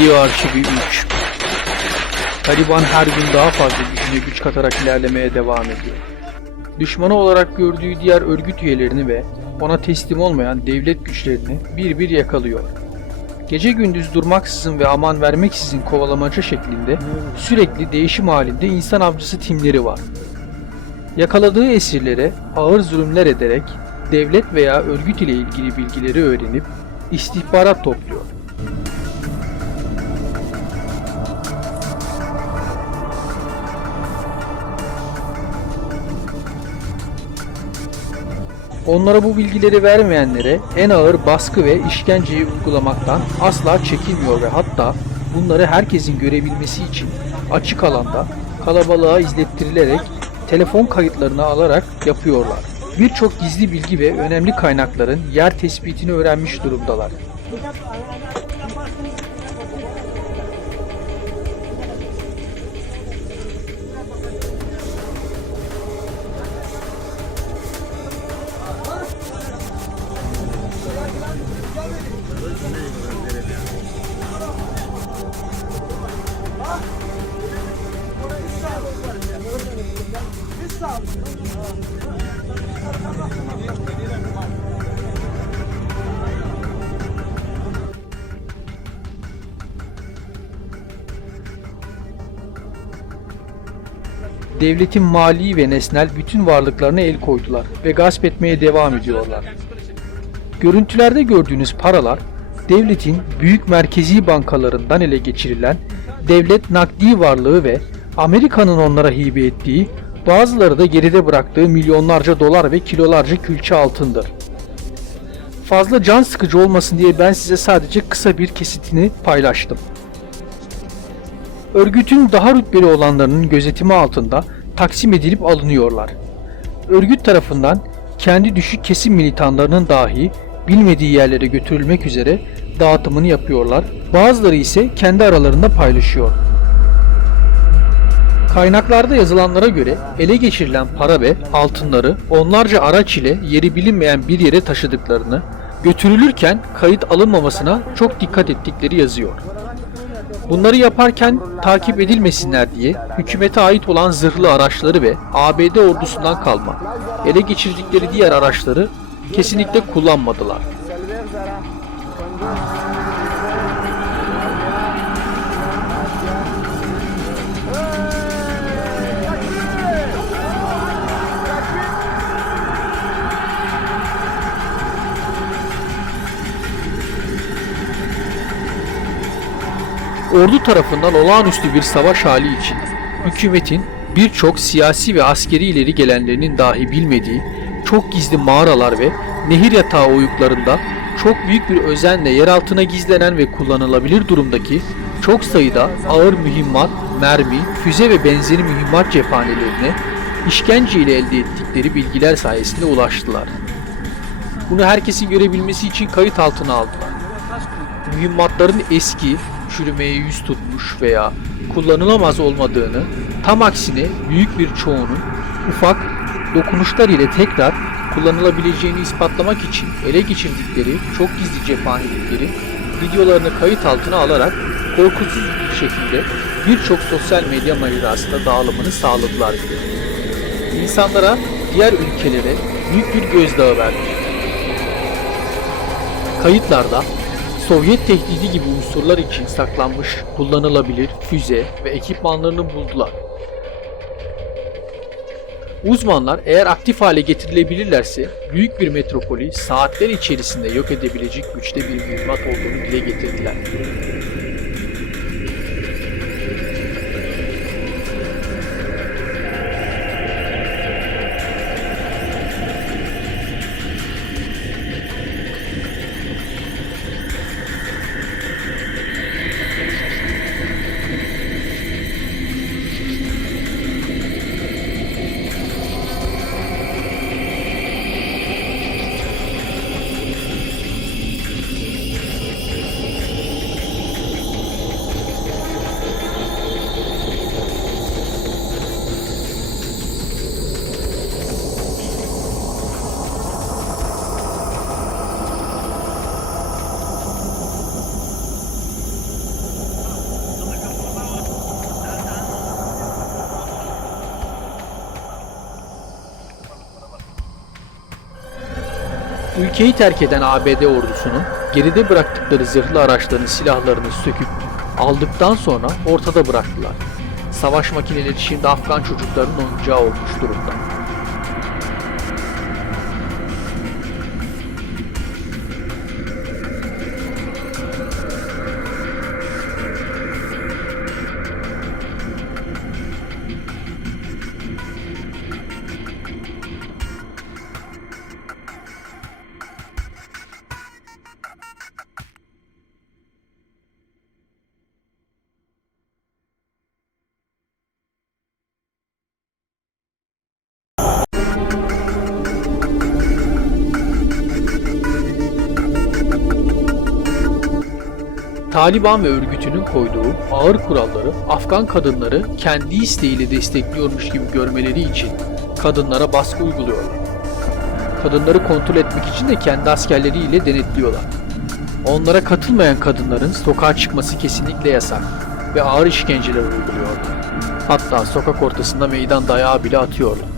Video Arşivi 3 Taliban her gün daha fazla gücüne güç katarak ilerlemeye devam ediyor. Düşmanı olarak gördüğü diğer örgüt üyelerini ve ona teslim olmayan devlet güçlerini bir bir yakalıyor. Gece gündüz durmaksızın ve aman vermeksizin kovalamaca şeklinde sürekli değişim halinde insan avcısı timleri var. Yakaladığı esirlere ağır zulümler ederek devlet veya örgüt ile ilgili bilgileri öğrenip istihbarat topluyor. Onlara bu bilgileri vermeyenlere en ağır baskı ve işkenceyi uygulamaktan asla çekinmiyor ve hatta bunları herkesin görebilmesi için açık alanda kalabalığa izlettirilerek telefon kayıtlarını alarak yapıyorlar. Birçok gizli bilgi ve önemli kaynakların yer tespitini öğrenmiş durumdalar. Devletin mali ve nesnel bütün varlıklarına el koydular ve gasp etmeye devam ediyorlar. Görüntülerde gördüğünüz paralar devletin büyük merkezi bankalarından ele geçirilen devlet nakdi varlığı ve Amerika'nın onlara hibe ettiği bazıları da geride bıraktığı milyonlarca dolar ve kilolarca külçe altındır. Fazla can sıkıcı olmasın diye ben size sadece kısa bir kesitini paylaştım. Örgütün daha rütbeli olanlarının gözetimi altında taksim edilip alınıyorlar. Örgüt tarafından kendi düşük kesim militanlarının dahi bilmediği yerlere götürülmek üzere dağıtımını yapıyorlar. Bazıları ise kendi aralarında paylaşıyor. Kaynaklarda yazılanlara göre ele geçirilen para ve altınları onlarca araç ile yeri bilinmeyen bir yere taşıdıklarını, götürülürken kayıt alınmamasına çok dikkat ettikleri yazıyor. Bunları yaparken takip edilmesinler diye hükümete ait olan zırhlı araçları ve ABD ordusundan kalma ele geçirdikleri diğer araçları kesinlikle kullanmadılar. Ordu tarafından olağanüstü bir savaş hali için hükümetin birçok siyasi ve askeri ileri gelenlerinin dahi bilmediği çok gizli mağaralar ve nehir yatağı oyuklarında çok büyük bir özenle yer altına gizlenen ve kullanılabilir durumdaki çok sayıda ağır mühimmat, mermi, füze ve benzeri mühimmat cephanelerine işkence ile elde ettikleri bilgiler sayesinde ulaştılar. Bunu herkesin görebilmesi için kayıt altına aldılar. Mühimmatların eski, çürümeye yüz tutmuş veya kullanılamaz olmadığını, tam aksine büyük bir çoğunun ufak dokunuşlar ile tekrar kullanılabileceğini ispatlamak için ele geçirdikleri çok gizli cephanelikleri videolarını kayıt altına alarak korkusuz bir şekilde birçok sosyal medya mecrasında dağılımını sağladılar. İnsanlara, diğer ülkelere büyük bir gözdağı verdi. Kayıtlarda Sovyet tehdidi gibi unsurlar için saklanmış kullanılabilir füze ve ekipmanlarını buldular. Uzmanlar eğer aktif hale getirilebilirlerse büyük bir metropoli saatler içerisinde yok edebilecek güçte bir mühimmat olduğunu dile getirdiler. Ülkeyi terk eden ABD ordusunun geride bıraktıkları zırhlı araçların silahlarını söküp aldıktan sonra ortada bıraktılar. Savaş makineleri şimdi Afgan çocukların oyuncağı olmuş durumda. Taliban ve örgütünün koyduğu ağır kuralları Afgan kadınları kendi isteğiyle destekliyormuş gibi görmeleri için kadınlara baskı uyguluyorlar. Kadınları kontrol etmek için de kendi askerleriyle denetliyorlar. Onlara katılmayan kadınların sokağa çıkması kesinlikle yasak ve ağır işkenceler uyguluyorlar. Hatta sokak ortasında meydan dayağı bile atıyorlar.